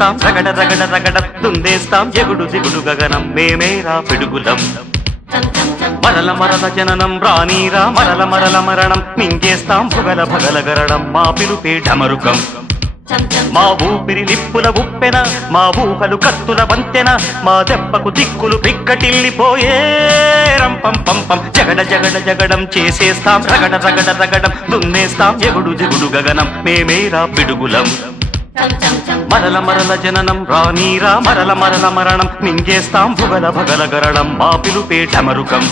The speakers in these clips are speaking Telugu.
చేసేస్తాం రగడ రగడ రగడ దుందేస్తాం ఎగుడు దిగుడు గగనం మేమేరా పిడుగులం మరల మరల జననం రానీరా మరల మరల మరణం మింగేస్తాం భుగల భగల గరడం మా పిలుపే ఢమరుకం మా ఊపిరి నిప్పుల ఉప్పెన మా ఊహలు కత్తుల వంతెన మా దెబ్బకు దిక్కులు పిక్కటిల్లిపోయే రంపం పంపం జగడ జగడ జగడం చేసేస్తాం రగడ రగడ రగడం దున్నేస్తాం ఎగుడు దిగుడు గగనం మేమేరా పిడుగులం మరల మరల జననం రానీరా మరల మరల మరణం మింగేస్తాం భుగల భగల గరడం మా పిలుపే ఢమరుకం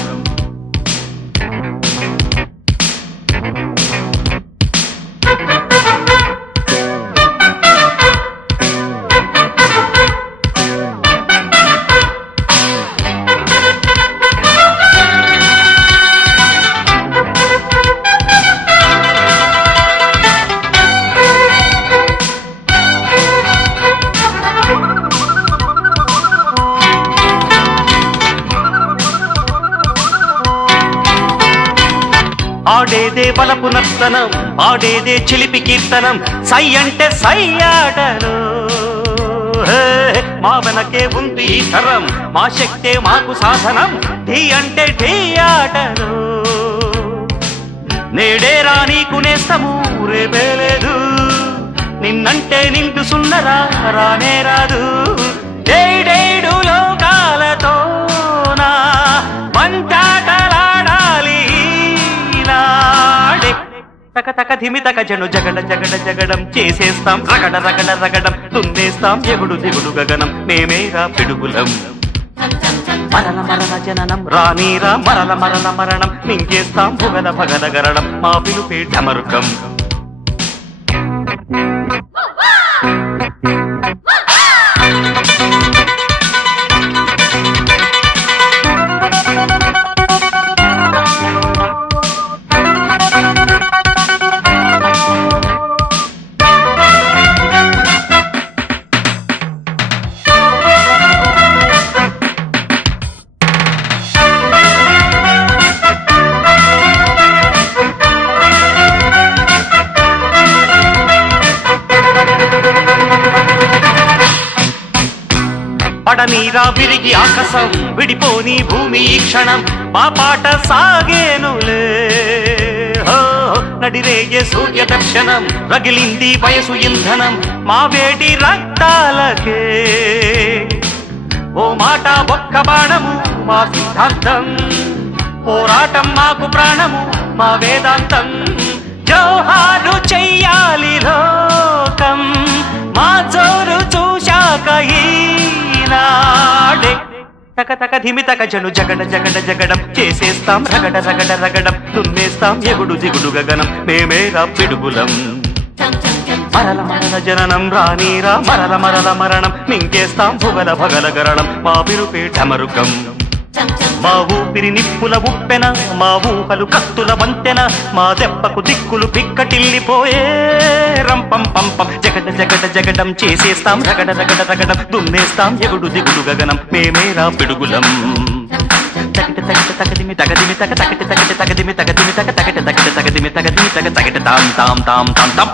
ఆడేదే బలపు నర్తనం ఆడేదే చిలిపి కీర్తనం సై అంటే సై ఆటలు మా వెనకే ఉంది ఈ తరం మా శక్తే మాకు సాధనం ఢీ అంటే ఢీ ఆటలు నేడే రానీకు నేస్తము రేపే లేదు నిన్నంటే నిండు సున్నరా రానే రాదు ఏడేడు లోకాలతోనా పంచాటలాడాలి తక తక ధిమి తక జను జగడ జగడ జగడం చేసేస్తాం రగడ రగడ రగడం దున్నేస్తాం ఎగుడు దిగుడు గగనం మేమేరా పిడుగులం మరల మరల జననం రానీరా మరల మరల మరణం మింగేస్తాం భుగల భగల గరడం మా పిలుపే ఢమరుకం పడనీరా విరిగి ఆకాశం విడిపోని భూమి ఈ క్షణం మా పాట సాగేనులే నడిరేగే సూర్య దర్శనం రగిలింది వయసు ఇంధనం మా వేడి రక్తాలకే ఓ మాట ఒక్క బాణము మా సిద్ధాంతం పోరాటం మాకు ప్రాణము మా వేదాంతం జోహారు చెయ్యాలి లోకం మా జోరు చూశాక ఈనాడే తక తక ధిమి తక జను జగడ జగడ జగడం చేసేస్తాం రగడ రగడ రగడం దున్నేస్తాం ఎగుడు దిగుడు గగనం మేమేరా పిడుగులం మరల మరల జననం రానీరా మరల మరల మరణం మింగేస్తాం భుగల భగల గరడం మా పిలుపే ఢమరుకం మా ఊపిరి నిప్పుల ఉప్పెన మా ఊహలు కత్తుల వంతెన మా దెబ్బకు దిక్కులు పిక్కటిల్లిపోయే రంపం పంపం జగడ జగడ జగడం చేసేస్తాం రగడ రగడ రగడం దున్నేస్తాం ఎగుడు దిగుడు గగనం మేమేరా పిడుగులం తగట తగట తగదిమి తగదిమి తగ తగట తగట తగదిమి తగదిమి తగ తగట తగట తగదిమి తగదిమి తగ తగట తాం తాం తాం తాం తాం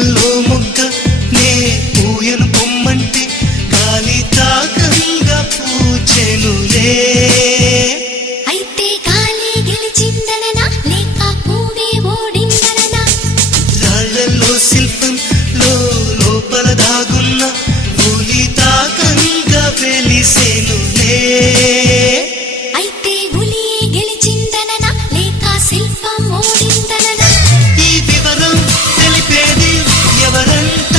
కొమ్మల్లో మొగ్గ నే పూయను పొమ్మంటే గాలి తాకంగా పూచెనులే. అయితే గాలి గెలిచిందననా లేక పూవే ఓడిందననా? రాళ్లలో శిల్పం లోపల దాగున్న పూలి తాకంగా వెలిసెనులే. అయితే ఉలియే గెలిచిందననా లేక శిల్పం ఓడిందననా? ఈ వివరం తెలిపేది ఎవరంట?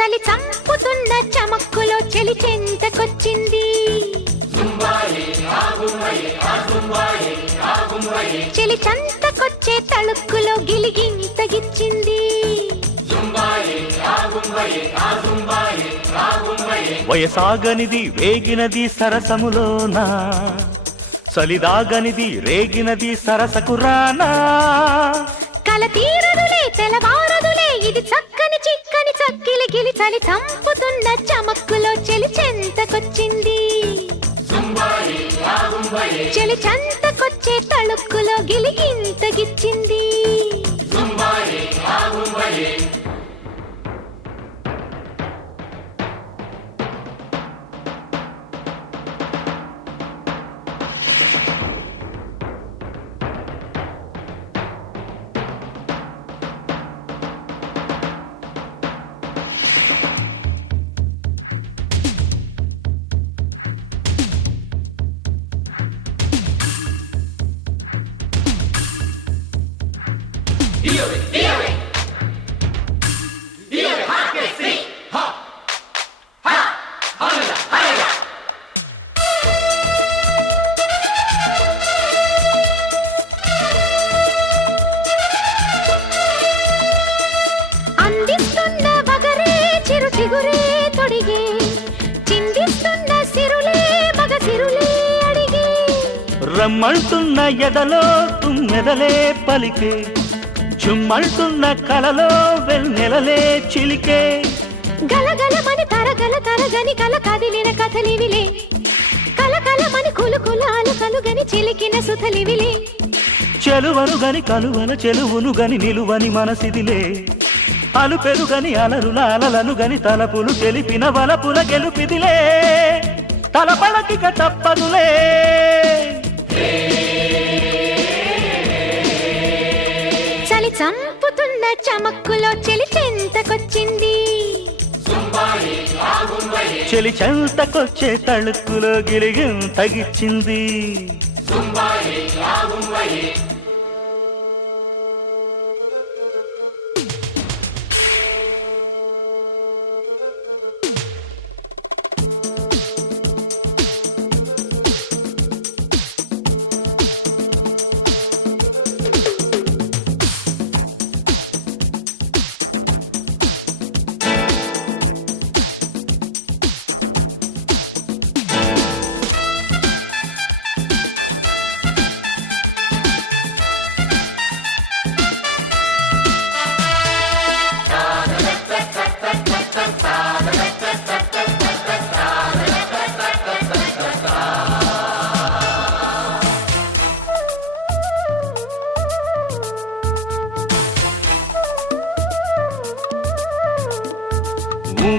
చలి చంపుతున్న చమక్కులో చెలి చెంతకొచ్చింది చెలి చంతకొచ్చే తళుక్కులో గిలిగింతగిచ్చింది వయసాగనిది వేగినది సరసములోనా చలిదాగనిది రేగినది సరసకురానా కల తీరదులే తెలవారదులే ఇది చక్కని చిక్కని చక్కిలి గిలి చలి చంపుతున్న చమక్కులో చెలి చెంతకొచ్చింది చెలి చెంతకొచ్చే తళుక్కులో గిలిగింతగిచ్చింది అందిస్తున్న వగరే చిరు చిగురే తొడిగే చిందిస్తున్న సిరులే మగ సిరులే అడిగే రమ్మంటున్న ఎదలో తుమ్మెదలే పలికే చుమ్మంటున్న కలలో వెన్నెలలే చిలికే గలగలమని తరగల తరగని కల కదిలిన కథలివిలే కలకలమని కులుకుల అలకలుగని చిలికిన సుధలివిలే చెలువను గని కలువన చెలువును గని నిలువని మనసిదిలే అలు పెరుగని అలరుల అలలను గని తలపులు తెలిపిన వలపుల గెలుపిదిలే తలపడకిక తప్పదులే చలి చంపుతున్న చమక్కులో చెలి చెంతకొచ్చింది చెలి చెంతకొచ్చే తళుక్కులో గిలిగిం తగిచ్చింది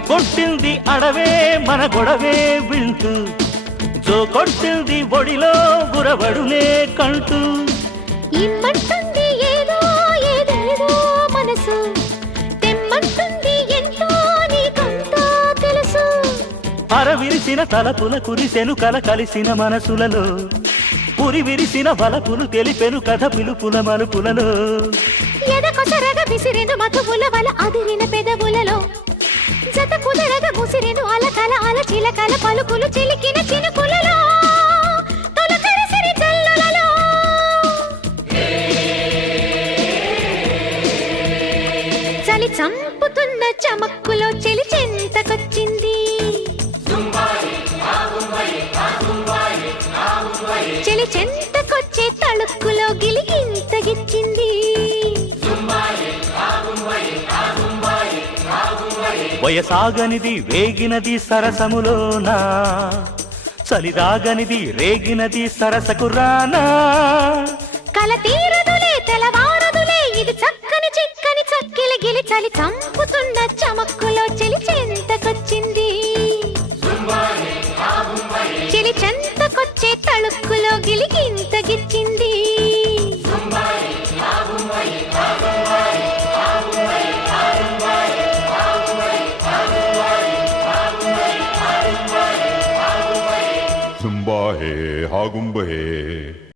కొట్టింది అడవే మన గొడవే వింటూ జో కొట్టింది ఒడిలో గురబడులే కంటూ ఇమ్మంటుంది ఏదో ఏదేదో మనసు తెమ్మంటుంది ఎంతో నీకంతా తెలుసు అరవిరిసిన తలపుల కురిసెను కల కలిసిన మనసులలో పురి విరిసిన బలపులు తెలిపెను కథ పిలుపుల మలుపులలో ఎదకొసరగ విసిరెను మధువుల వల అదిరిన పెదవులలో జత కుదరగ ముసిరెను అలకల అల చిలకల పలుకులు చిలికిన చినుకులలో తొలకరిసిరి జల్లులలో చలి చంపుతున్న చమక్కులో చెలి చెంతకొచ్చింది చెలి చెంతకొచ్చే తళుక్కులో గిలిగింతగిచ్చింది వయసాగనిది వేగినది సరసములోనా చలిదాగనిది రేగినది సరసకురానా కల తీరదులే తెలవారదులే ఇది చక్కని చిక్కని చక్కిలి గిలి చలి చంపుతున్న చమక్కులో చెలి చెంతకొచ్చింది చెలి చెంతకొచ్చే తళుక్కులో గిలిగింతగిచ్చింది Zumba hey, hagumba hey.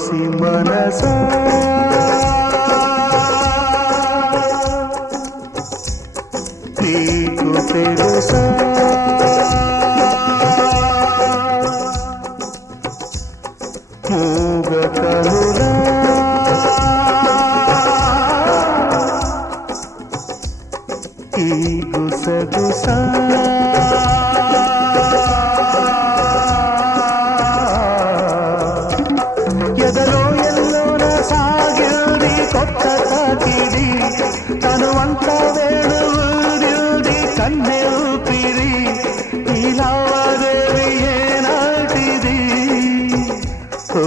ఓసి మనసా నీకు తెలుసా మూగ కనులా ఈ గుసగుసా ఎదలో ఎల్లోన సాగిల్ది కొత్త తాకిడి తనువంతా వేణువురిల్ది కన్నె ఊపిరి ఈ లావాదేవి ఏనాటిది ఓ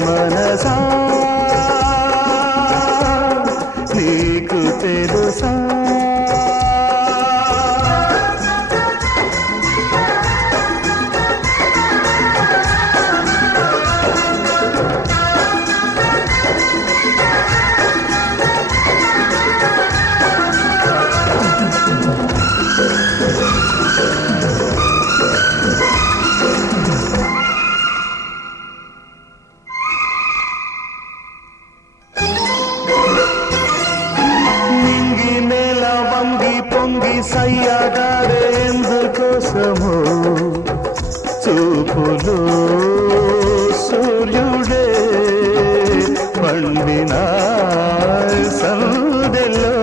మనసా నీకు తెలుసా సయ్యాగాడే ఎందుకోసమో చూపులో సూర్యుడే పండిన సందెలో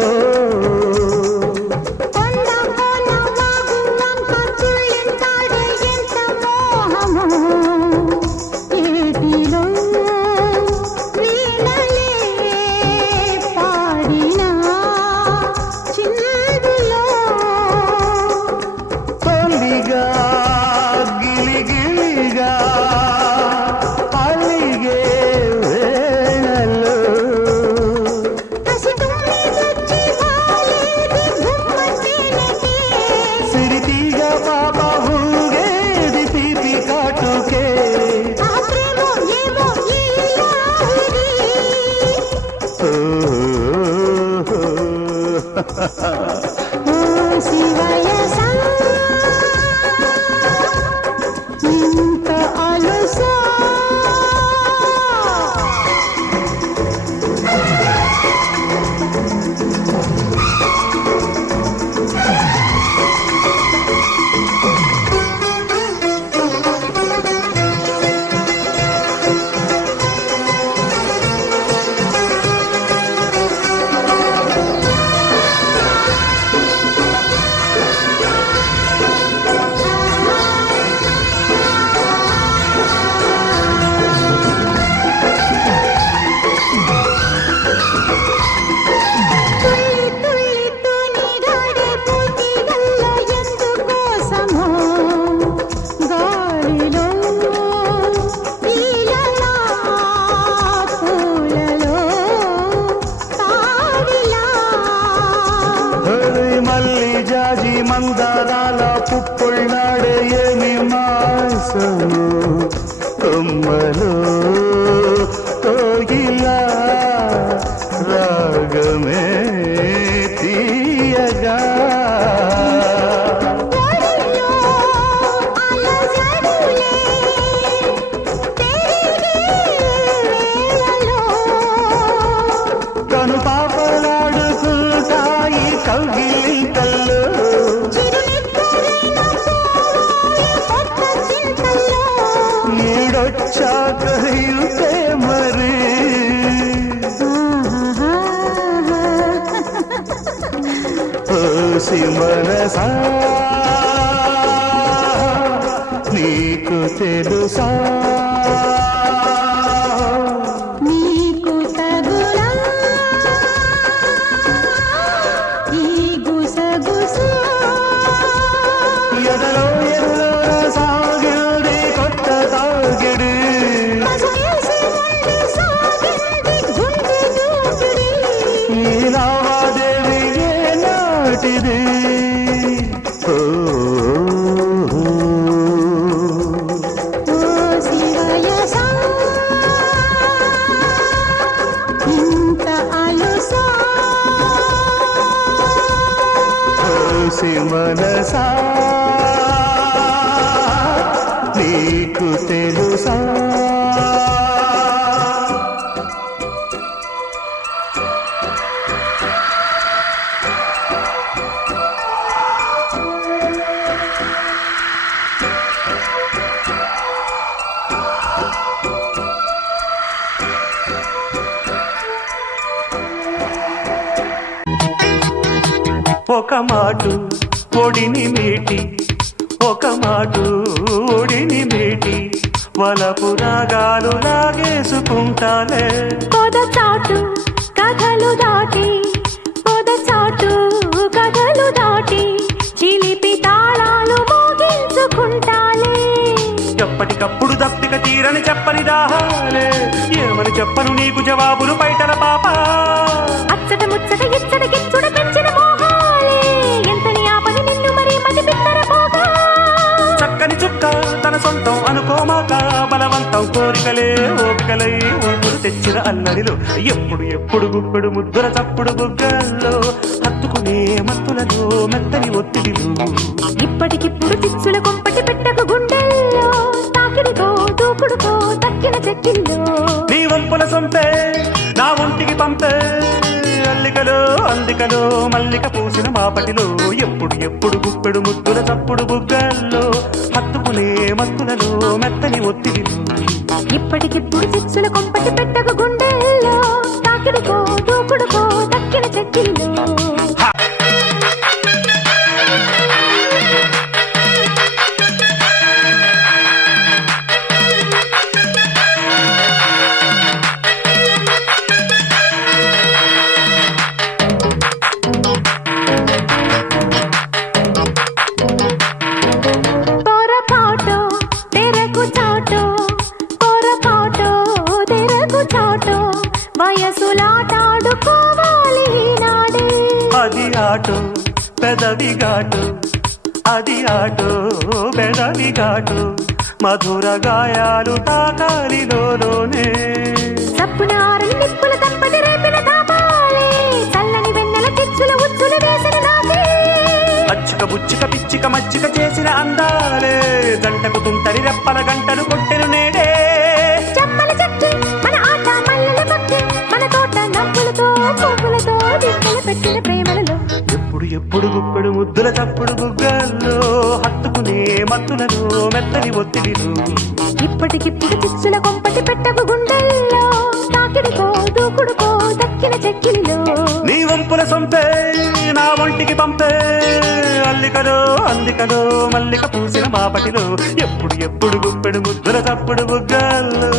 ఇంత అలసా ఓసి మనసా నీకు తెలుసా నీకు తగులా ఈ గుసగుస ఎదలో ఎల్లో సాగిల్ది కొత్త తాగిడి మజేసి వండి సాగింది గుండె దూకుడి ఈ లావాదేవి ఏ నాటిది ఓ ఓ శివయసా ఇంత అలుసా ఓసి మనసా నీకు తెలుసా ఒక మాటు ఒడిని మీటి ఒక మాటు ఒడిని మీటి వలపు రాగాలు లాగేసుకుంటాలే పొదచాటు కథలు దాటి పొదచాటు కథలు దాటి చిలిపి తాళాలు మోగించుకుంటాలే ఎప్పటికప్పుడు దప్పిక తీరని చెప్పని దాహాలే ఏమని చెప్పను నీకు జవాబులు బయటల పాప అచ్చట ముచ్చట ఇచ్చట గిచ్చుడ పెంచిన మోహాలే ఎంతని ఆపని నిన్ను మరి మతి పిత్తర పోగా చక్కని చుక్క తన సొంతం అనుకోమాక బలవంతం కోరికలే ఓపికలై ఊపులు తెచ్చిన అల్లడిలో ఎప్పుడు గుప్పెడు ముద్దుల చప్పుడు బుగ్గల్లో హత్తుకునే మత్తులలో మెత్తని ఒత్తిడిలు ఇప్పటికిప్పుడు చిచ్చుల కొంపటి పెట్టకు గుండెల్లో తాకిడికో దూకుడుకో తక్కిన చెక్కిల్లో నీ వంపుల సొంపే నా ఒంటికి పంపే అల్లికలో అందికలో మల్లిక పూసిన మాపటిలో ఎప్పుడు గుప్పెడు ముద్దుల చప్పుడు బుగ్గల్లో హత్తుకునే మత్తులలో మెత్తని ఒత్తిడిలు ఇప్పటికిప్పుడు చిచ్చుల కొంపటి పెట్టకు గుండెల్లో తాకిడికో దూకుడుకో తక్కిన చెక్కిల్లో పొరపాటో తెరకు చాటో పొరపాటో తెరకు చాటో వయసులాటాడుకోవాలి నాడే అది ఆటో పెదవి ఘాటు అది ఆటో పెదవి ఘాటు మధుర గాయాలు తాకాలిలోనే సప్పున ఆరని నిప్పుల తప్పటి రేపిన తాపాలే చల్లని వెన్నెల చిచ్చుల ఉచ్చులు వేసిన నాకే అచ్చుక బుచ్చుక పిచ్చిక మచ్చిక చేసిన అందాలే జంటకు తుంటరి రెప్పల గంటలు కొట్టెను నేడే చెమ్మల చెక్కి మన ఆట మల్లెల పక్కి మన తోట నవ్వులతో పువ్వులతో దిక్కులు పెట్టిన ప్రేమలలో ఎప్పుడు గుప్పెడు ముద్దుల తప్పుడు గుగ్గల్లో హత్తుకునే మత్తులలో మెత్తని ఒత్తిడిలు ఇప్పటికిప్పుడు చిచ్చుల కొంపటి పెట్టకు గుండెల్లో తాకిడికో దూకుడుకో దక్కిన చెక్కిలిలో నీ వంపుల సొంపే నా ఒంటికి పంపే అల్లికలో అందికలో మల్లిక పూసిన మాపటిలో ఎప్పుడు గుప్పెడు ముద్దుల తప్పుడు బుగ్గల్లో